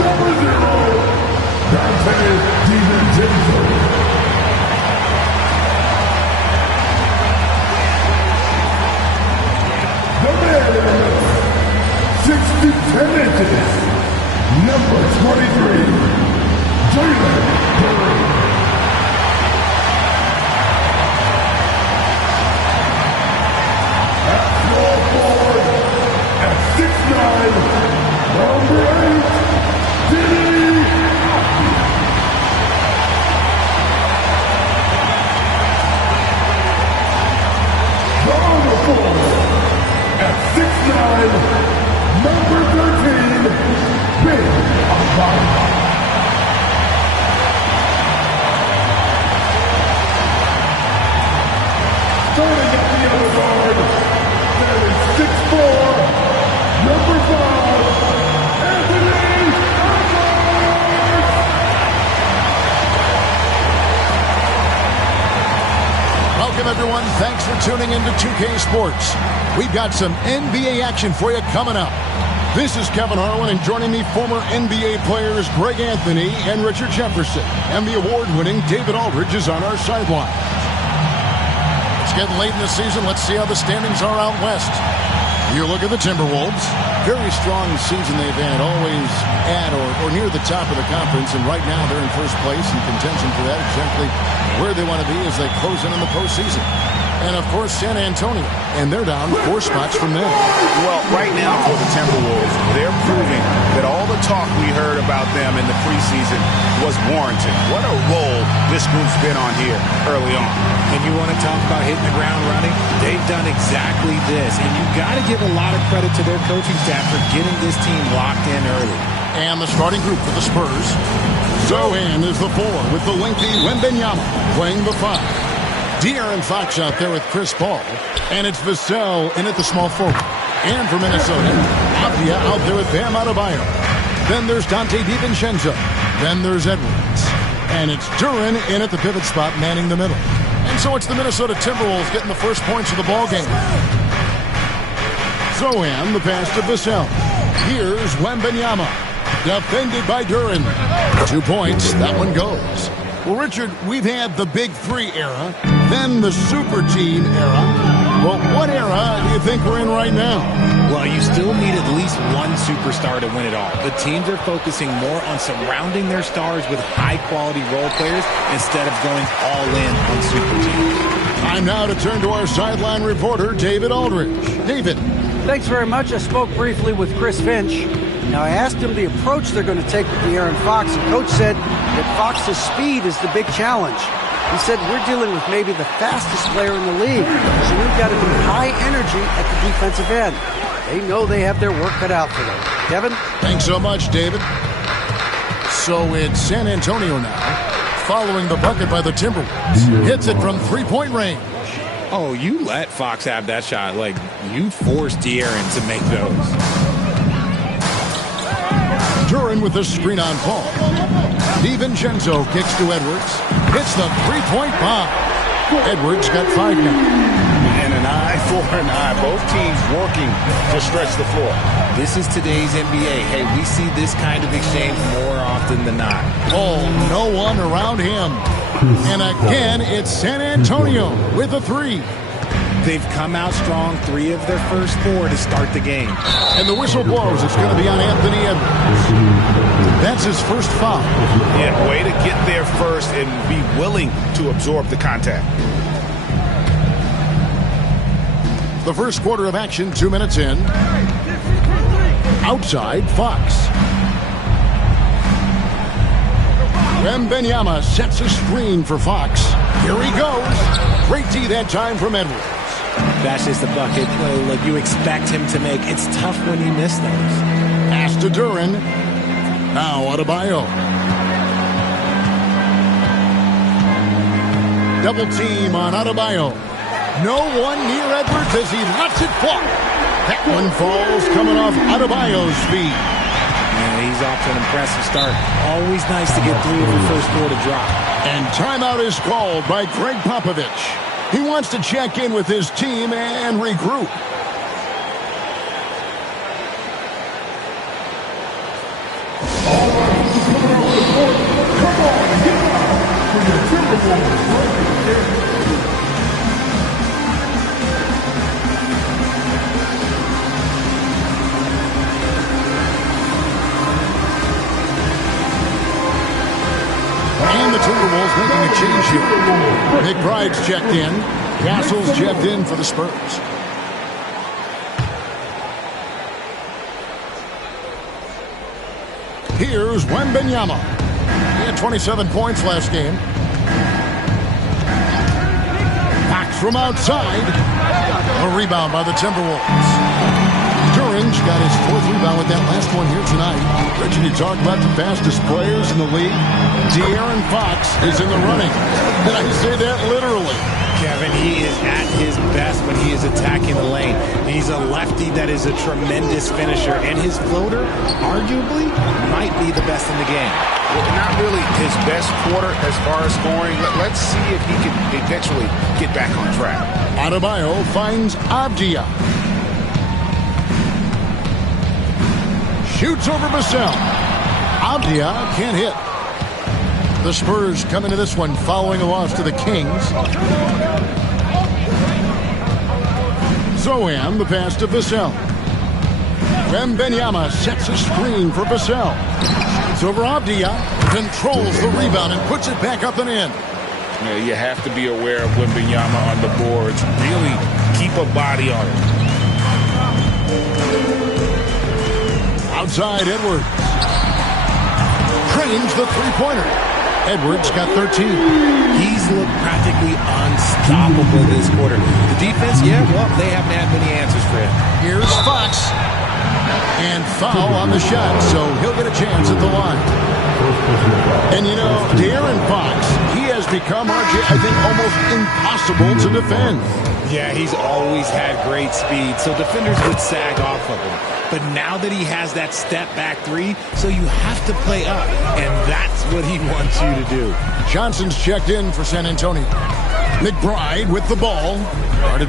number 0, Dante DiVincenzo. The man in the middle, 6 feet 10 inches, number 23, Jalen Duran. At small forward, at 6'9", number 8, Diddy. Number 4, at 6'9", number 13, Big Obama. Starting at the other guard, there is 6'4", number 5, Anthony Edwards. Welcome, everyone. Thanks for tuning into 2K Sports. We've got some NBA action for you coming up. This is Kevin Harlan, and joining me, former NBA players Greg Anthony and Richard Jefferson. And the award-winning David Aldridge is on our sideline. It's getting late in the season. Let's see how the standings are out west. You look at the Timberwolves. Very strong season they've had, always at or near the top of the conference. And right now they're in first place in contention for that, exactly where they want to be as they close in on the postseason. And, of course, San Antonio. And they're down 4 spots from there. Well, right now for the Timberwolves, they're proving that all the talk we heard about them in the preseason was warranted. What a role this group's been on here early on. And you want to talk about hitting the ground running? They've done exactly this. And you've got to give a lot of credit to their coaching staff for getting this team locked in early. And the starting group for the Spurs. Zohan is the 4 with the lengthy Wembanyama playing the 5. De'Aaron Fox out there with Chris Paul. And it's Vassell in at the small forward. And for Minnesota, Avdia out there with Bam Adebayo. Then there's Dante DiVincenzo. Then there's Edwards. And it's Duran in at the pivot spot, manning the middle. And so it's the Minnesota Timberwolves getting the first points of the ball game. Zohan, the pass to Vassell. Here's Wembanyama. Defended by Duran. 2 points. That one goes. Well, Richard, we've had the Big 3 era, then the Super Team era. Well, what era do you think we're in right now? Well, you still need at least one superstar to win it all. The teams are focusing more on surrounding their stars with high-quality role players instead of going all in on super teams. Time now to turn to our sideline reporter, David Aldridge. David. Thanks very much. I spoke briefly with Chris Finch. Now, I asked him the approach they're going to take with De'Aaron Fox, and Coach said that Fox's speed is the big challenge. He said, we're dealing with maybe the fastest player in the league, so we've got to be high energy at the defensive end. They know they have their work cut out for them. Kevin? Thanks so much, David. So it's San Antonio now, following the bucket by the Timberwolves. Hits it from three-point range. Oh, you let Fox have that shot. Like, you forced De'Aaron to make those. Duran with the screen on Paul. DiVincenzo kicks to Edwards. Hits the three-point bomb. Edwards got 5 now. And an eye for an eye. Both teams working to stretch the floor. This is today's NBA. Hey, we see this kind of exchange more often than not. Oh, no one around him. And again, it's San Antonio with a 3. They've come out strong, 3 of their first 4 to start the game. And the whistle blows. It's going to be on Anthony Edwards. That's his first foul. Yeah, way to get there first and be willing to absorb the contact. The first quarter of action, 2 minutes in. Outside, Fox. Wembanyama sets a screen for Fox. Here he goes. Great D that time from Edwards. That's just the bucket like you expect him to make. It's tough when you miss those. Pass to Duran. Now Adebayo. Double team on Adebayo. No one near Edwards as he lets it fly. That one falls coming off Adebayo's speed. Yeah, he's off to an impressive start. Always nice to get 3 of your first 4 to drop. And timeout is called by Greg Popovich. He wants to check in with his team and regroup. All right, who's coming out with the court? Come on, get out for your Timberwolves right here. And the Timberwolves making a change here. McBride's checked in. Castle's checked in for the Spurs. Here's Wembanyama. He had 27 points last game. Fox from outside. A rebound by the Timberwolves. Durange got his 4th rebound with that last one here tonight. Richard, you talk about the fastest players in the league. De'Aaron Fox is in the running. And I say that literally. Kevin, he is at his best when he is attacking the lane. He's a lefty that is a tremendous finisher, and his floater, arguably, might be the best in the game. Well, not really his best quarter as far as scoring. Let's see if he can eventually get back on track. Adebayo finds Abdia. Shoots over Vassell. Abdia can't hit. The Spurs come into this one following a loss to the Kings. Zohan, the pass to Vassell. Wembanyama sets a screen for Vassell. It's over Abdia. Controls the rebound and puts it back up and in. Yeah, you have to be aware of Wembanyama on the boards. Really keep a body on it. Outside Edwards. Trains the three-pointer. Edwards got 13. He's looked practically unstoppable this quarter. The defense, yeah, well, they haven't had many answers for him. Here's Fox. And foul on the shot, so he'll get a chance at the line. And you know, De'Aaron Fox, he has become, RJ, I think, almost impossible to defend. Yeah, he's always had great speed, so defenders would sag off of him. But now that he has that step-back three, so you have to play up, and that's what he wants you to do. Johnson's checked in for San Antonio. McBride with the ball. Guarded